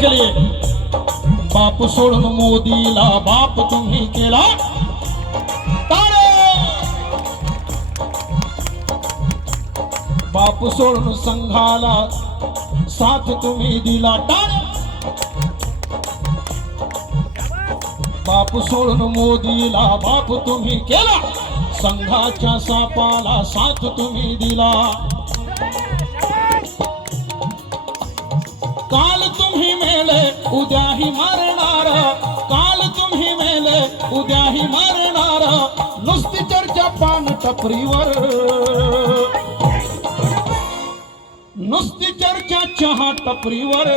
के लिए। बाप सोडून मोदीला बाप तुम्ही केला बाप सोडून संघाला साथ तुम्ही दिला टाळ बाप सोडून मोदीला बाप तुम्ही केला। संघाच्या सापाला साथ तुम्ही दिला। काल तुम्ही मेले उद्याही मरणार. काल तुम्ही मेले उद्याही मरणार. नुसती चर्चा पान टपरीवर. नुसती चर्चा चहा टपरीवर.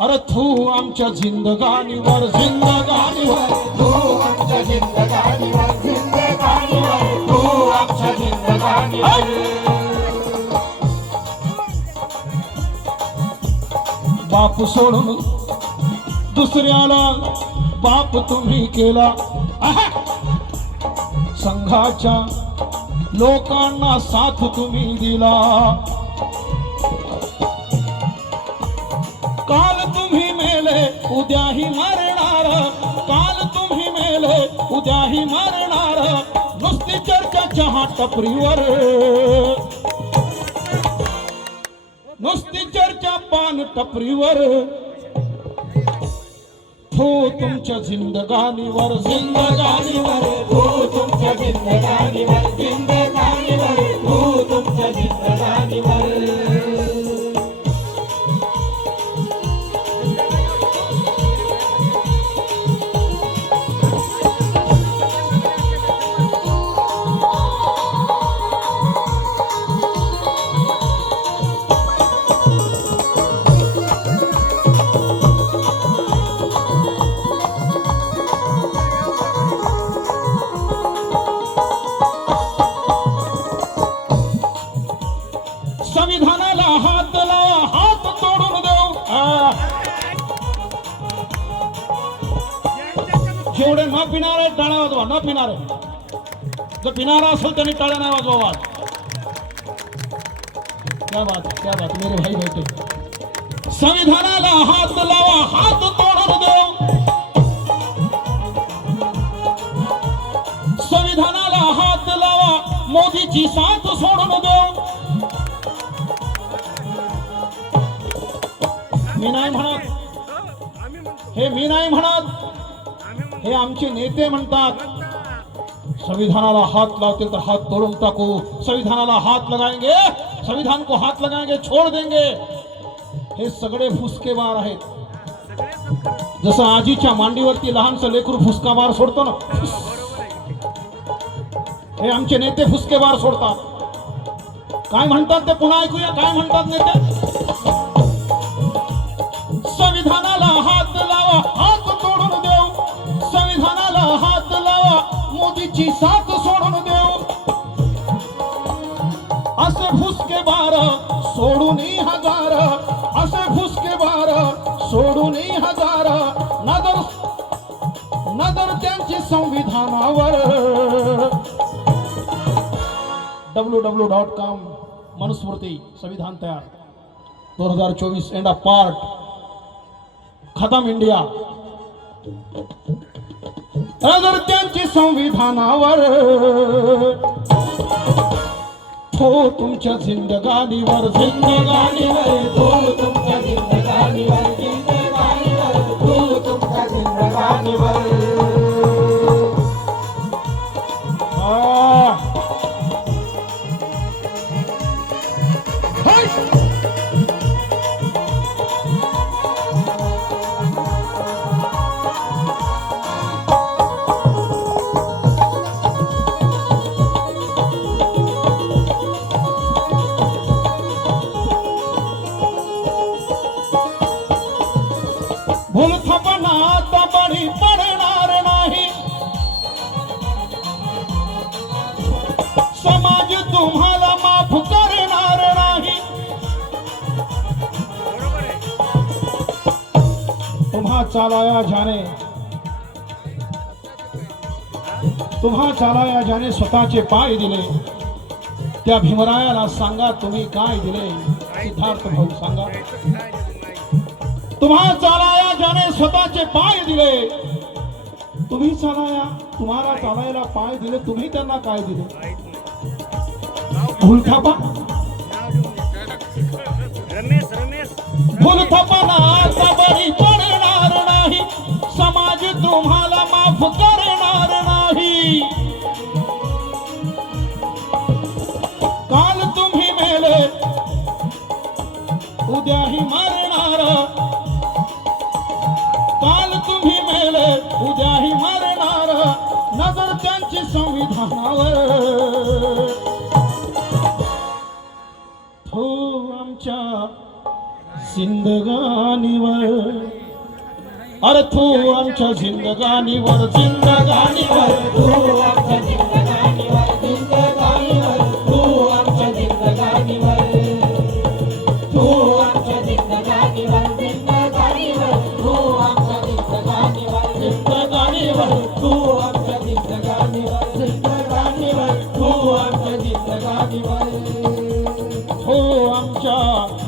अरे थू आमच्या जिंदगानीवर जिंदगानीवर. तू आमच्या जिंदगानीवर जिंदगानीवर. तू आमच्या जिंदगानीवर. बाप सोडून दुसऱ्याला बाप तुम्ही केला. संघाच्या लोकांना साथ तुम्ही दिला. काल तुम्ही मेले उद्याही मरणार. काल तुम्ही मेले उद्याही मरणार. नुसती चर्चा चहा टपरीवर टपरीवर. हो तुमच्या जिंदगानीवर जिंदगानीवर. हो तुमच्या जिंदगानीवर जिंदगानीवर. संविधानाला हात लावा हात तोडून देऊ. जेवढे न पिणार पिणारे टाळ्या वाजवा न पिणारे. जर पिणारा असेल त्यांनी टाळ्या नाही वाजवा आज क्या बात क्या बात मेरे भाई बेटे संविधानाला हात लावा हात तोडून देऊ. संविधानाला हात लावा मोदीची साथ सोडून देऊ. मी नाही म्हणत. हे मी नाही म्हणत. हे आमचे नेते म्हणतात. संविधानाला हात लावतील तर हात तोड़ून टाकू. संविधानाला हात लगाएंगे संविधान को हात लगाएंगे छोड़ देंगे. हे सगळे फुसकेबार आहेत. जसं आजीच्या मांडीवरती लहानस लेकरू फुसकाबार सोडतो ना. हे आमचे नेते फुसकेबार सोडतात. काय म्हणतात ते पुन्हा ऐकूया. काय म्हणतात नेते? मोदीची साथ सोडून देऊ. असे फुसके बार सोडून हजार. असे फुसके बार सोडून हजार. नजर नजर त्यांची संविधानावर. W W dot com Manusmriti संविधान तयार. दोन हजार चोवीस एंड अ पार्ट खतम इंडिया अगर त्यांची संविधानावर हो तुमच्या जिंदगानीवर जिंदगानीवर तुम्हा चालाया जाणे. तुम्हा चालाया जाणे स्वतःचे पाय दिले. त्या भीमरायाला सांगा तुम्ही काय दिले? सिद्धार्थ भाऊ सांगा. तुम्हा चालाया ज्याने स्वतःचे पाय दिले. तुम्ही चालाया तुम्हाला चालायला पाय दिले तुम्ही त्यांना काय दिले? भूलथापा रमेश रमेश. भूलथापाना संविधानावर. हो आमच्या जिंदगानीवर. अरे तू आमच्या जिंदगानीवर जिंदगानीवर. तू आमच्या हो